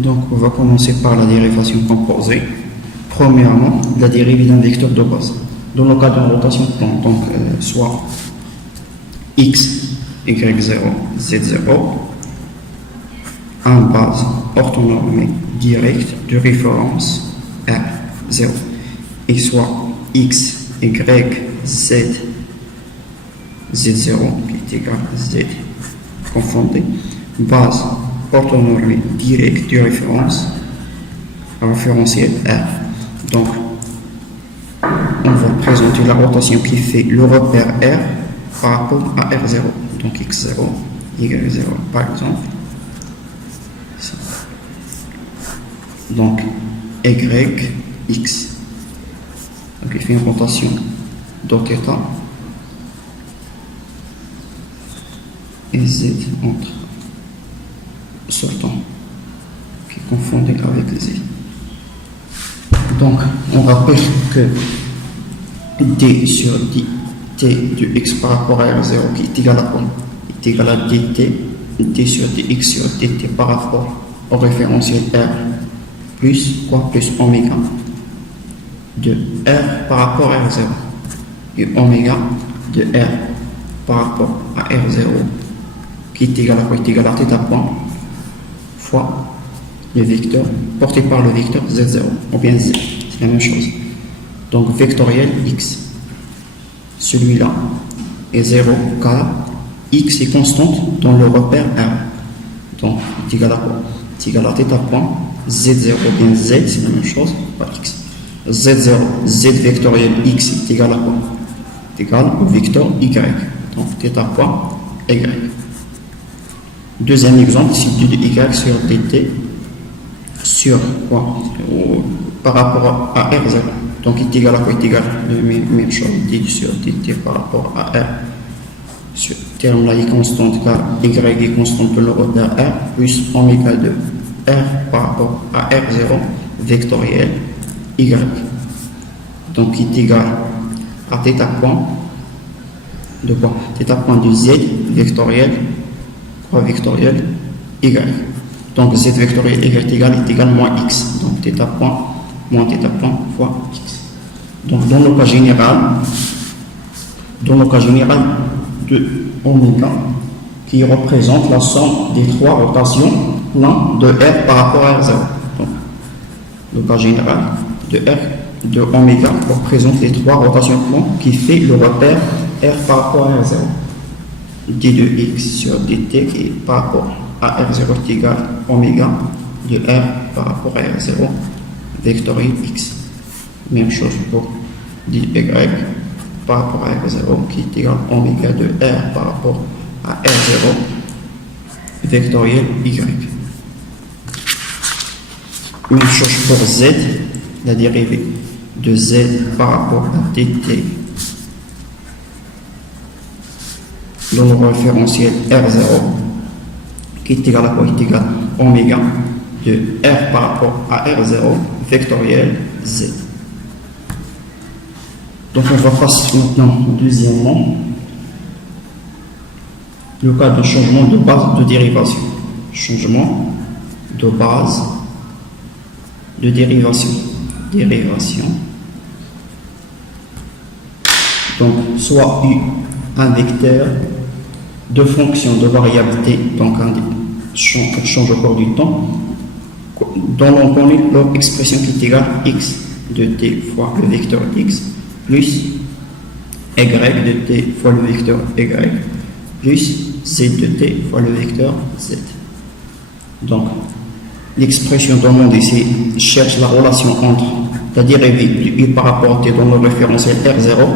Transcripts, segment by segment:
Donc, on va commencer par la dérivation composée. Premièrement, la dérivée d'un vecteur de base. Dans le cas d'une rotation plane, donc soit x, y0, z0, en base orthonormée directe de référence R0, et soit x, y, z, z0 qui est égal à z, confondé, base orthonormée directe de référence référentiel R. Donc, on va présenter la rotation qui fait le repère R par rapport à R0. Donc, x0, y0 par exemple. Donc, yx. Donc, il fait une rotation d'θ et z entre sortant, qui est confondé avec z. Donc, on rappelle que d sur dt de x par rapport à r0 qui est égal à quoi? Est égal à dt, d sur dx sur dt par rapport au référentiel r plus quoi? Plus oméga de r par rapport à r0 et oméga de r par rapport à r0 qui est égal à quoi? Est égal à θ point fois le vecteur porté par le vecteur z0 ou bien z, c'est la même chose. Donc vectoriel x, celui-là est 0 car x est constante dans le repère R. Donc est égal à quoi? C'est égal à θ point z0 ou bien z, c'est la même chose, pas x. z0, z vectoriel x est égal à quoi? C'est égal au vecteur y. Donc θ point y. Deuxième exemple, ici du y sur dt sur quoi? Par rapport à R0. Donc, il est égal à quoi? Il est égal à la même chose, d sur dt par rapport à R. Ce terme-là est constante car y est constante pour le repère R plus oméga de R par rapport à R0 vectoriel y. Donc, il est égal à θ point de quoi? Θ point de z vectoriel vectoriel y. Donc z vectoriel y est égal à moins x. Donc θ point moins θ point fois x. Donc dans le cas général de oméga qui représente la somme des trois rotations plan de R par rapport à R0. Donc le cas général de R de oméga représente les trois rotations plan qui fait le repère R par rapport à R0. d de x sur dt qui est par rapport à r0 est égal à oméga de r par rapport à r0 vectoriel x. Même chose pour dy par rapport à r0 qui est égal à oméga de r par rapport à r0 vectoriel y. Même chose pour z, la dérivée de z par rapport à dt dans le référentiel R0 qui est égal à quoi? Est égal à oméga de R par rapport à R0 vectoriel Z. Donc on va passer maintenant deuxièmement le cas de changement de base de dérivation. Changement de base de dérivation. Dérivation. Donc soit U un vecteur de fonction de variable t, donc un change au cours du temps, dont on connaît leur expression qui est égale à x de t fois le vecteur x plus y de t fois le vecteur y plus z de t fois le vecteur z. Donc l'expression demandée ici cherche la relation entre la dérivée du u par rapport à t dans le référentiel R0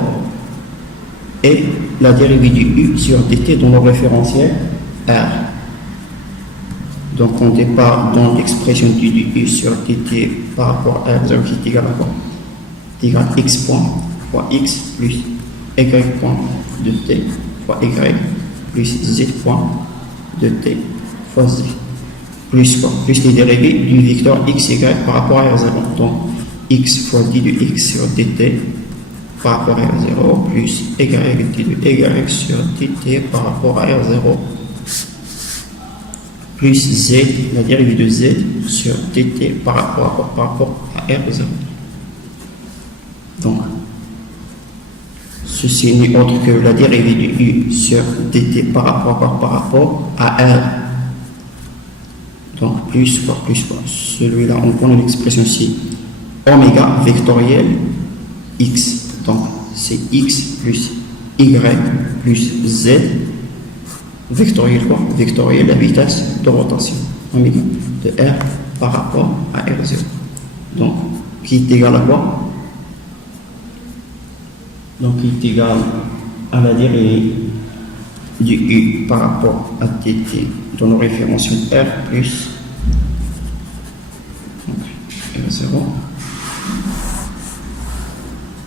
et la dérivée du u sur dt dans le référentiel R. Donc on départ dans l'expression du u sur dt par rapport à R0 qui est égal à quoi? C'est égal à x point fois x plus y point de t fois y plus z point de t fois z. Plus quoi? Plus les dérivés du vecteur x, y par rapport à R0. Donc x fois d de x sur dt par rapport à R0 plus y de y sur dt par rapport à R0 plus z, la dérivée de z sur dt par rapport à R0. Donc, ceci n'est autre que la dérivée de u sur dt par rapport à R. Donc, plus quoi. Celui-là, on connaît l'expression ici. Oméga vectoriel x. Donc, c'est x plus y plus z. Vectoriel quoi? Vectoriel la vitesse de rotation. Oméga de R par rapport à R0. Donc, qui est égal à quoi? Donc, il est égal à la dérivée du u par rapport à dt dans nos référentiels R plus donc, R0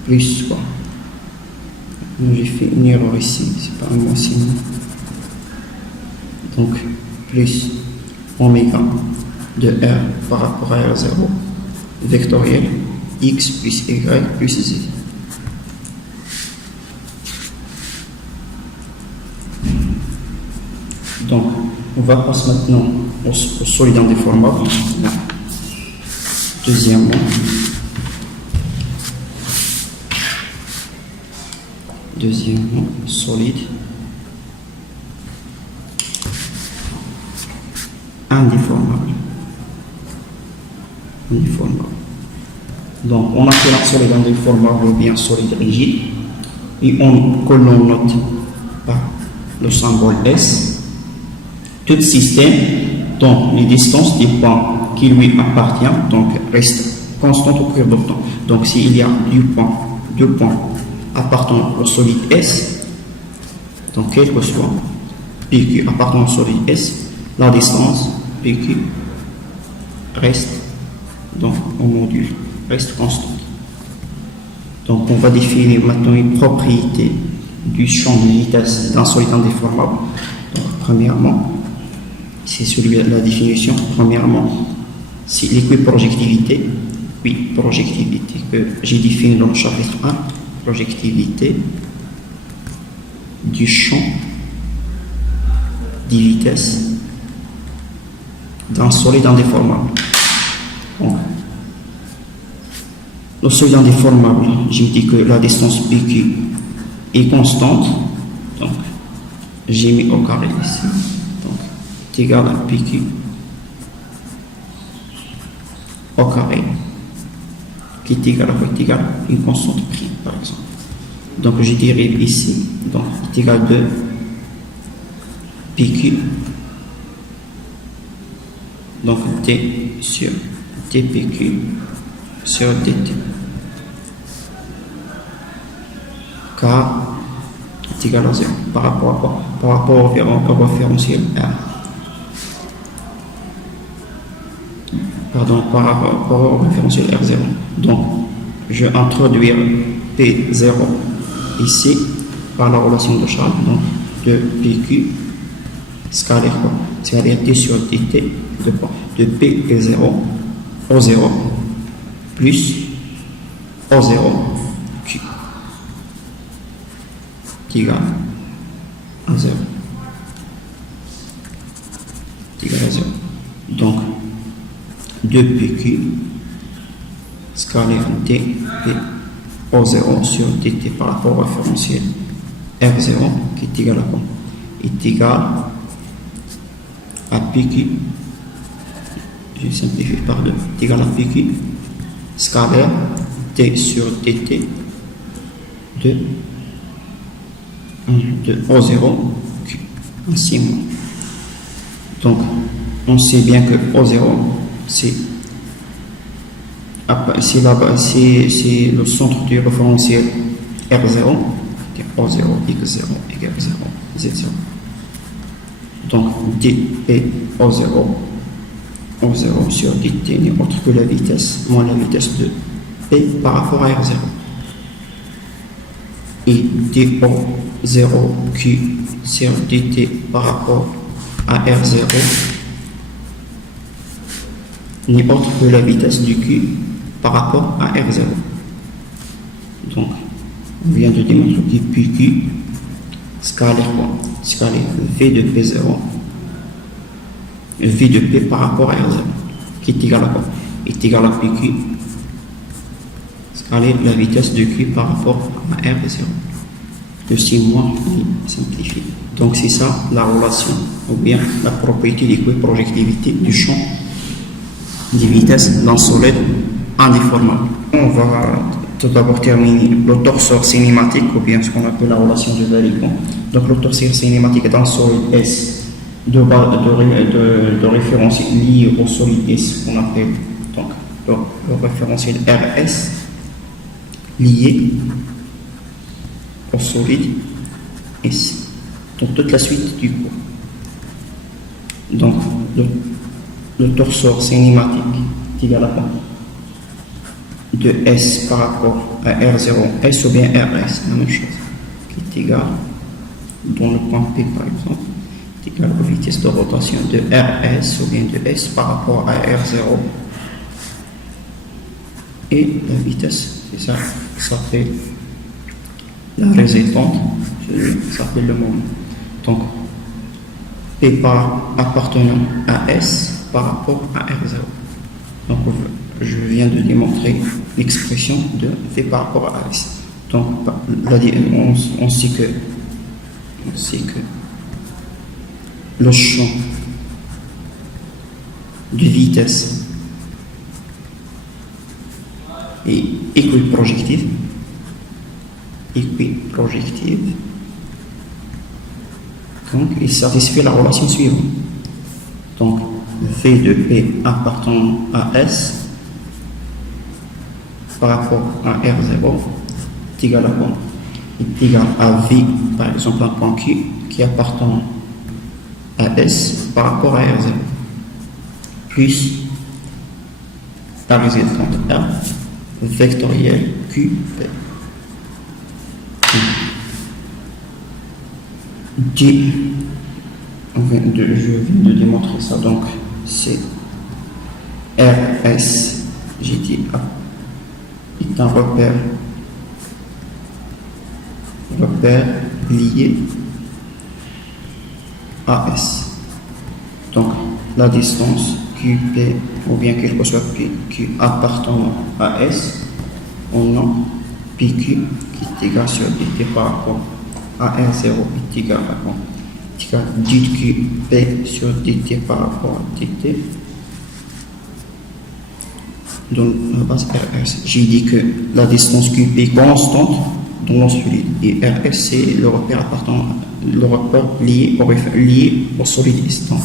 plus quoi. J'ai fait une erreur ici, c'est pas un mot signe. Donc, plus oméga de R par rapport à R0 vectoriel x plus y plus z. Donc, on va passer maintenant au solide indéformable. Là. Deuxièmement, solide indéformable. Donc, on appelle la solide indéformable ou bien solide rigide et on note par le symbole S. Tout système dont les distances des points qui lui appartiennent donc restent constantes au cours du temps. Donc s'il y a deux points appartenant au solide S, donc quel que soit PQ appartenant au solide S, la distance PQ reste donc au module reste constante. Donc on va définir maintenant une propriété du champ de vitesse d'un solide indéformable. Donc premièrement, c'est celui de la définition. Premièrement, c'est l'équiprojectivité. Oui, projectivité que j'ai définie dans le chapitre 1. Projectivité du champ des vitesses d'un solide indéformable. Donc, le solide indéformable, j'ai dit que la distance PQ est constante. Donc, j'ai mis au carré ici. Égal à PQ au carré qui est égal à une constante prime par exemple. Donc je dérive ici, donc est égal de PQ donc D sur dPQ sur dt car est égal à 0 par rapport à quoi? Par rapport au référentiel R. Par rapport au référentiel R0. Donc, je vais introduire P0 ici par la relation de charge, donc de PQ scalaire quoi? Scalaire T sur dt de quoi? De P0 O0 plus O0 Q qui égale à 0. Égale à 0. Donc, 2PQ scalaire D et O0 sur dt par rapport au référentiel R0 qui est égal à quoi? Est égal à PQ, je simplifie par 2, est égal à PQ scalaire D sur dt de O0 Q ainsi. Donc on sait bien que O0 c'est le centre du référentiel R0, O0, X0, Y0, Z0. Donc dP O0 sur dt n'est autre que la vitesse moins la vitesse de P par rapport à R0. Et dO0Q sur dt par rapport à R0 n'est autre que la vitesse du Q par rapport à R0. Donc, on vient de démontrer que PQ scalaire quoi? Scalaire V de P0 V de P par rapport à R0, qui est égal à quoi? Est égal à PQ, scaler la vitesse de Q par rapport à R0. De 6 mois, on simplifie. Donc c'est ça la relation, ou bien la propriété d'équiprojectivité du champ des vitesses d'un solide indéformable. On va tout d'abord terminer le torseur cinématique, ou bien ce qu'on appelle la relation de Valigant. Donc le torseur cinématique d'un solide S de référentiel lié au solide S qu'on appelle donc le référentiel RS lié au solide S. Donc toute la suite du cours. Donc le torseur cinématique est égal à quoi? De S par rapport à R0, S ou bien RS, la même chose, qui est égal, dans le point P par exemple, est égal à la vitesse de rotation de RS ou bien de S par rapport à R0. Et la vitesse, c'est ça, ça s'appelle la résultante, ça s'appelle le moment. Donc, P par appartenant à S par rapport à R0. Donc, je viens de démontrer l'expression de V par rapport à S. Donc, on sait que le champ de vitesse est équiprojectif. Donc, il satisfait la relation suivante. Donc, V de P appartenant à S par rapport à R0 est égal à quoi? Est égal à V, par exemple, un point Q qui appartient à S par rapport à R0 plus la résultante R vectorielle QP. Je viens de démontrer ça, donc c'est RS, j'ai dit A, est un repère lié à S. Donc la distance QP, ou bien quelque soit Q appartenant à S, on a PQ qui est égal sur dt par rapport à R0 est égal à quoi? Est égal à dQ sur dt par rapport à dt dans la base RS. J'ai dit que la distance QP est constante dans le solide et RS c'est le repère lié au solide S. Donc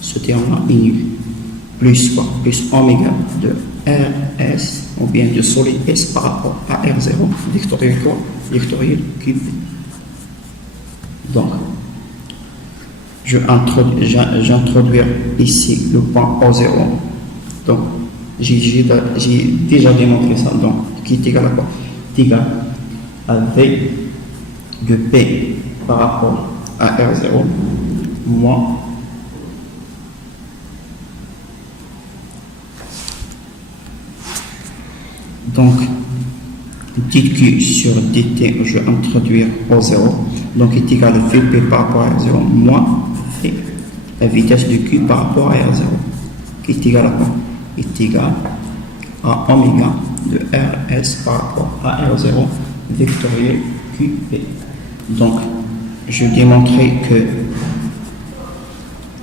ce terme-là est nul. Plus quoi? Plus oméga de RS ou bien de solide S par rapport à R0 vectoriel QP. Donc, j'introduire ici le point O0. Donc, j'ai déjà démontré ça. Donc, qui est égal à quoi? Est égal à V de P par rapport à R0 moins donc dQ sur dt, je vais introduire O0, donc est égal à Vp par rapport à R0 moins V, la vitesse de Q par rapport à R0, qui est égal à quoi? Est égal à oméga de RS par rapport à R0 vectoriel QP. Donc, je démontrais que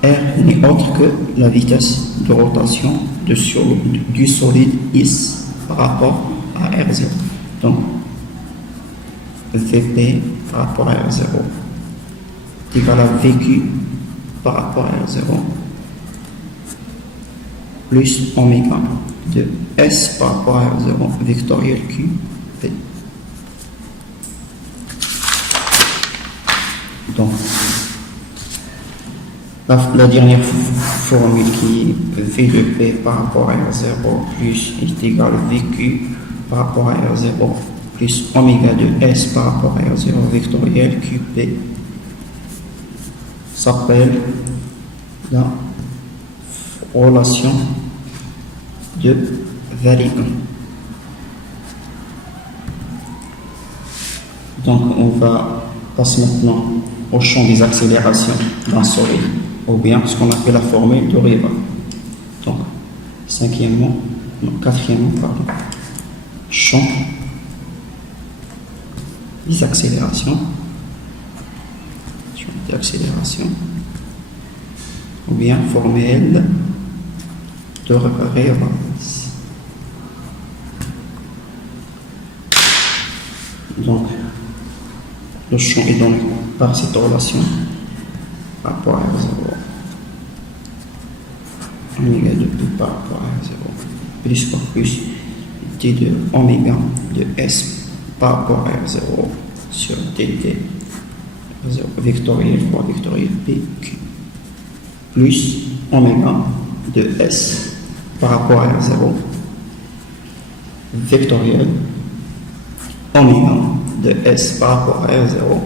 R n'est autre que la vitesse de rotation du solide S par rapport à R0. Donc, Vp par rapport à R0 est égal à Vq par rapport à R0 plus oméga de S par rapport à R0 vectoriel QP. Donc, la dernière formule qui est V de P par rapport à R0 plus est égal à Vq par rapport à R0 plus oméga de S par rapport à R0 vectoriel QP s'appelle la relation de Valigant. Donc on va passer maintenant au champ des accélérations d'un solide ou bien ce qu'on appelle la formule de Riva. Donc, quatrièmement, pardon, champ des accélérations, ou bien formule de Riva. Donc, le champ est donné par cette relation par rapport à R0. Oméga de P par rapport à R0 plus quoi plus T de oméga de S par rapport à R0 sur TT R0 vectoriel fois vectoriel PQ plus oméga de S par rapport à R0 vectoriel oméga de S par rapport à R0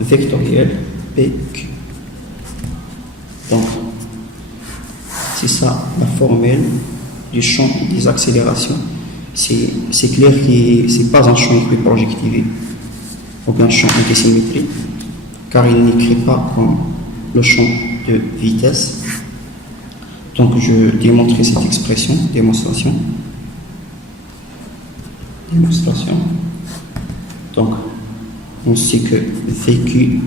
vectoriel PQ. Donc, c'est ça la formule du champ des accélérations. C'est clair que ce n'est pas un champ équiprojectivé ou bien un champ antisymétrique, car il n'écrit pas comme le champ de vitesse. Donc, je démontrerai cette expression, démonstration. Donc, on sait que VQ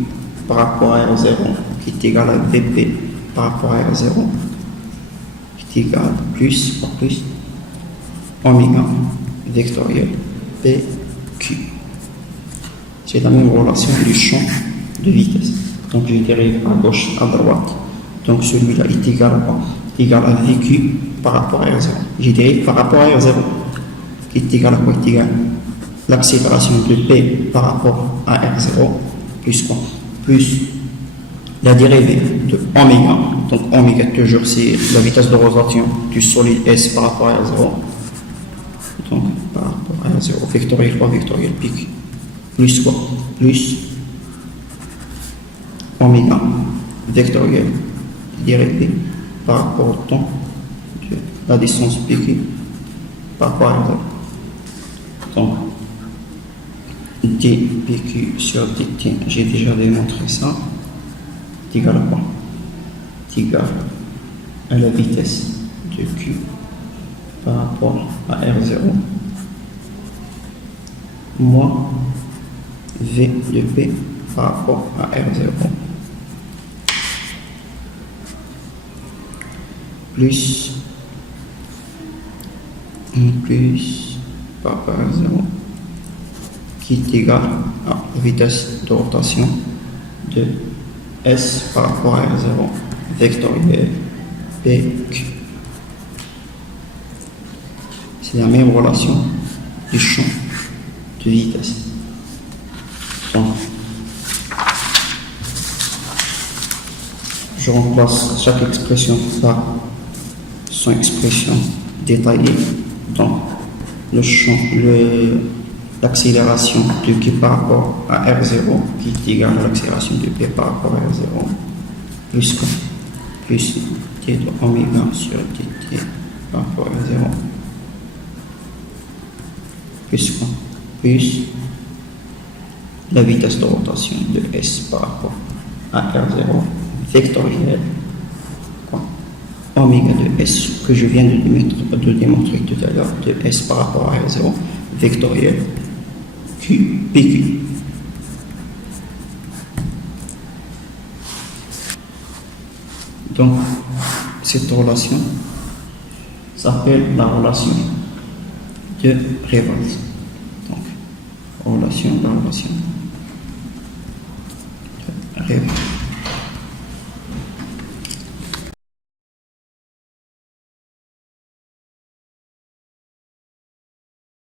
par rapport à R0 qui est égal à VP par rapport à R0 qui est égal à plus oméga vectoriel PQ. C'est la même relation du champ de vitesse. Donc, je dérive à gauche, à droite. Donc, celui-là est égal à quoi? Égal à VQ par rapport à R0. Je dérive par rapport à R0 qui est égal à quoi? Est égal à l'accélération de P par rapport à R0 plus quoi? Plus la dérivée de oméga. Donc oméga toujours c'est la vitesse de rotation du solide S par rapport à R0. Donc par rapport à R0 vectoriel fois vectoriel PQ plus quoi? Plus oméga vectoriel dérivé par rapport au temps de la distance PQ par rapport à R0. Donc dPQ sur dt, j'ai déjà démontré ça, est égal à quoi? Est égal à la vitesse de Q par rapport à R0 moins V de P par rapport à R0 plus par rapport à R0 qui est égal à la vitesse de rotation de S par rapport à R0 vectoriel PQ. C'est la même relation du champ de vitesse. Donc, je remplace chaque expression par son expression détaillée. Donc, le champ, l'accélération de Q par rapport à R0 qui est égale à l'accélération de P par rapport à R0 plus T de oméga sur dt par rapport à R0 plus la vitesse de rotation de S par rapport à R0 vectoriel oméga de S que je viens de démontrer tout à l'heure de S par rapport à R0 vectoriel PQ. Donc, cette relation s'appelle la relation de Reynolds. Donc, relation de Reynolds.